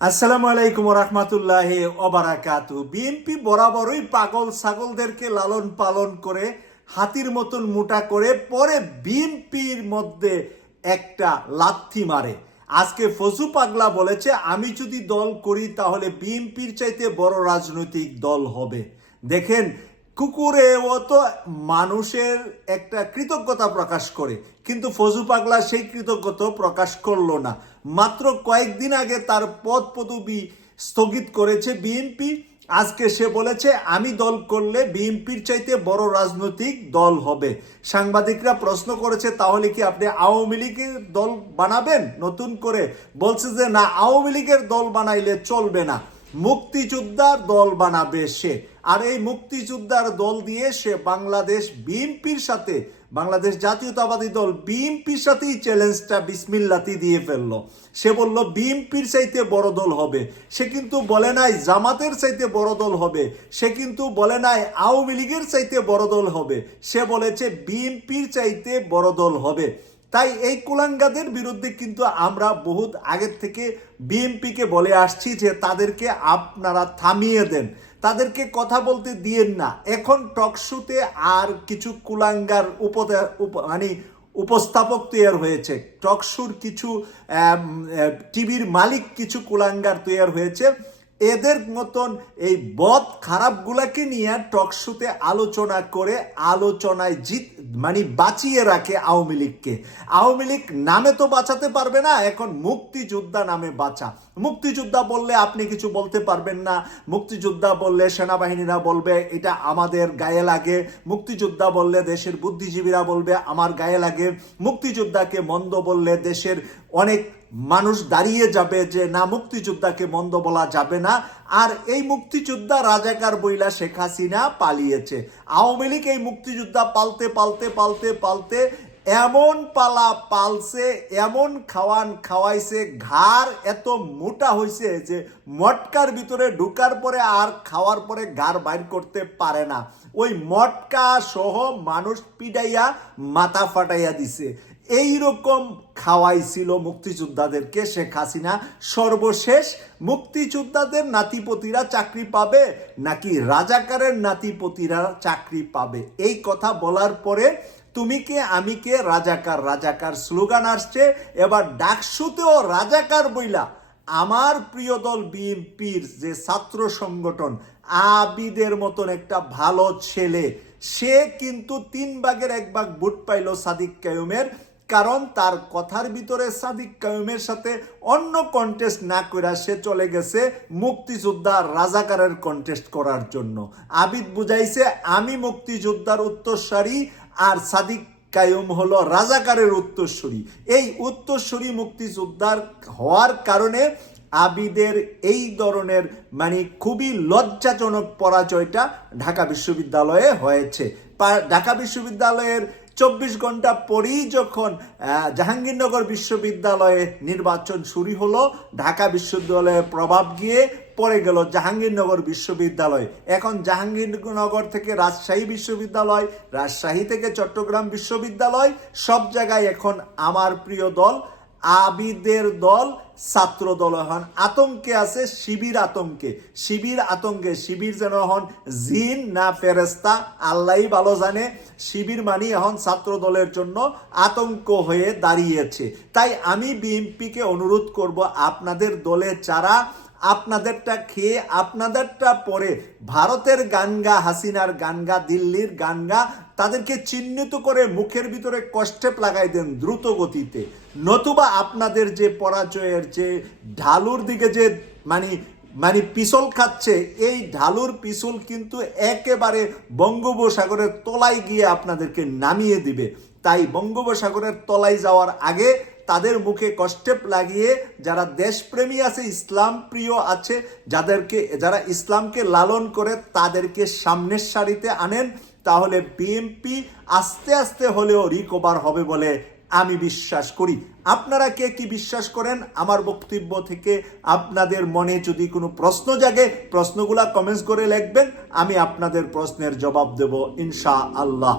আসসালামু আলাইকুম রহমতুল্লাহ ওবারাকাতু বিএনপি বরাবরই পাগল ছাগলদেরকে লালন পালন করে, হাতির মতন মোটা করে, পরে বিএনপির মধ্যে একটা লাথি মারে। আজকে ফজু পাগলা বলেছে, আমি যদি দল করি তাহলে বিএনপির চাইতে বড় রাজনৈতিক দল হবে। দেখেন কুকুরে ও তো মানুষের একটা কৃতজ্ঞতা প্রকাশ করে। কিন্তু ফজু পাগলা সেই কৃতজ্ঞতা প্রকাশ করল না। মাত্র কয়েকদিন আগে তার পদ পদবি স্থগিত করেছে বিএনপি। আজকে সে বলেছে, আমি দল করলে বিএনপির চাইতে বড় রাজনৈতিক দল হবে। সাংবাদিকরা প্রশ্ন করেছে, তাহলে কি আপনি আওয়ামী লীগের দল বানাবেন নতুন করে? বলছে যে, না, আওয়ামী লীগের দল বানাইলে চলবে না। মুক্তিযোদ্ধার দল বানাবে সে। আর এই মুক্তিযোদ্ধার দল দিয়ে সে বাংলাদেশ বিএনপির সাথে, বাংলাদেশ জাতীয়তাবাদী দল বিএনপির সাথেই চ্যালেঞ্জটা বিসমিল্লাতি দিয়ে ফেলল। সে বলল, বিএনপির চাইতে বড় দল হবে। সে কিন্তু বলে নাই, জামাতের চাইতে বড় দল হবে। সে কিন্তু বলে নাই, আওয়ামী লীগের চাইতে বড় দল হবে। সে বলেছে, বিএনপির চাইতে বড় দল হবে। তাই এই কুলাঙ্গাদের বিরুদ্ধে কিন্তু আমরা বহুত আগের থেকে বিএনপিকে বলে আসছি যে তাদেরকে আপনারা থামিয়ে দেন। তাদেরকে কথা বলতে দিয়েন না। এখন টকশুতে আর কিছু কুলাঙ্গার উপ- মানে উপস্থাপক তৈরি হয়েছে। টকশুর কিছু টিভির মালিক কিছু কুলাঙ্গার তৈরি হয়েছে। এদের মতন এই বদ খারাপগুলাকে নিয়ে টকশুতে আলোচনা করে আলোচনায় জিত মানে বাঁচিয়ে রাখে আওয়ামী লীগকে। আওয়ামী লীগ নামে তো বাঁচাতে পারবে না, এখন মুক্তিযোদ্ধা নামে বাঁচা। মুক্তিযোদ্ধা বললে আপনি কিছু বলতে পারবেন না, মুক্তিযোদ্ধা বললে সেনাবাহিনীরা বলবে, এটা আমাদের গায়ে লাগে। মুক্তিযোদ্ধা বললে দেশের বুদ্ধিজীবীরা বলবে, আমার গায়ে লাগে। মুক্তিযোদ্ধাকে মন্দ বললে দেশের অনেক মানুষ দাঁড়িয়ে যাবে যে না মুক্তিযোদ্ধাকে মন্দ বলা যাবে না, আর এই মুক্তিযোদ্ধা রাজাকার বইলা শেখ হাসিনা পালিয়েছে। আওয়ামী লীগ এই মুক্তিযোদ্ধা পালতে পালতে পালতে পালতে এমন পালা পালছে, এমন খাওয়ান খাওয়াইছে, ঘাড় এত মোটা হয়েছে যে মটকার ভিতরে ঢুকার পরে আর খাওয়ার পরে ঘাড় বাইর করতে পারে না। ওই মটকা সহ মানুষ পিডাইয়া মাথা ফাটাইয়া দিছে। এই রকম খাওয়াইছিল মুক্তিযোদ্ধাদেরকে শেখ হাসিনা। সর্বশেষ মুক্তিযোদ্ধাদের নাতিপতিরা চাকরি পাবে নাকি রাজাকারের নাতিপতিরা চাকরি পাবে? এই কথা বলার পরে, তুমি কে, আমি কে? রাজাকার রাজাকার স্লোগান আসছে। এবার ডাকসুতেও রাজাকার বইলা। আমার প্রিয় দল বিএনপির যে ছাত্র সংগঠন, আবিদের মতন একটা ভালো ছেলে, সে কিন্তু তিন ভাগের এক ভাগ ভোট পাইল সাদিক কায়ুমের। কারণ তার কথার ভিতরে সাদিক কায়ুমের সাথে অন্য কন্টেস্ট না করে সে চলে গেছে মুক্তিযোদ্ধা রাজাকারের কন্টেস্ট করার জন্য। আবিদ বুঝাইছে, আমি মুক্তিযোদ্ধার উত্তরসারী আর সাদিক কায়ুম হলো রাজাকারের উত্তরসূরি। এই উত্তরসূরি মুক্তিযোদ্ধার হওয়ার কারণে আবিদের এই ধরনের মানে খুবই লজ্জাজনক পরাজয়টা ঢাকা বিশ্ববিদ্যালয়ে হয়েছে। ঢাকা বিশ্ববিদ্যালয়ের চব্বিশ ঘণ্টা পরেই যখন জাহাঙ্গীরনগর বিশ্ববিদ্যালয়ে নির্বাচন শুরু হলো, ঢাকা বিশ্ববিদ্যালয়ের প্রভাব গিয়ে পড়ে গেল জাহাঙ্গীরনগর বিশ্ববিদ্যালয়। এখন জাহাঙ্গীরনগর থেকে রাজশাহী বিশ্ববিদ্যালয়, রাজশাহী থেকে চট্টগ্রাম বিশ্ববিদ্যালয়, সব জায়গায় এখন আমার প্রিয় দল আবিদের দল ছাত্র দল হন। আতঙ্কে আছে শিবির আতঙ্কে। শিবির আতঙ্কে। শিবির যেন হন জিন না ফেরেস্তা আল্লাহ ভালো জানে। শিবির মানি এখন ছাত্র দলের জন্য আতঙ্ক হয়ে দাঁড়িয়েছে। তাই আমি বিএনপিকে অনুরোধ করব, আপনাদের দলে যারা আপনাদেরটা খেয়ে, আপনাদেরটা পরে ভারতের গানগা হাসিনার গানগা দিল্লির গানগা তাদেরকে চিহ্নিত করে মুখের ভিতরে কষ্টেপ লাগাই দেন দ্রুত গতিতে। নতুবা আপনাদের যে পরাজয়ের যে ঢালুর দিকে যে মানে মানে পিছল খাচ্ছে, এই ঢালুর পিছল কিন্তু একেবারে বঙ্গোপসাগরের তলায় গিয়ে আপনাদেরকে নামিয়ে দিবে। তাই বঙ্গোপসাগরের তলায় যাওয়ার আগে তাদের মুখে কষ্টেপ লাগিয়ে যারা দেশপ্রেমী আছে, ইসলাম প্রিয় আছে, যাদেরকে, যারা ইসলামকে লালন করে তাদেরকে সামনের সারিতে আনেন, তাহলে বিএনপি আস্তে আস্তে হলেও রিকভার হবে বলে আমি বিশ্বাস করি। আপনারা কে কি বিশ্বাস করেন? আমার বক্তব্য থেকে আপনাদের মনে যদি কোনো প্রশ্ন জাগে, প্রশ্নগুলা কমেন্টস করে লিখবেন, আমি আপনাদের প্রশ্নের জবাব দেব ইনশা আল্লাহ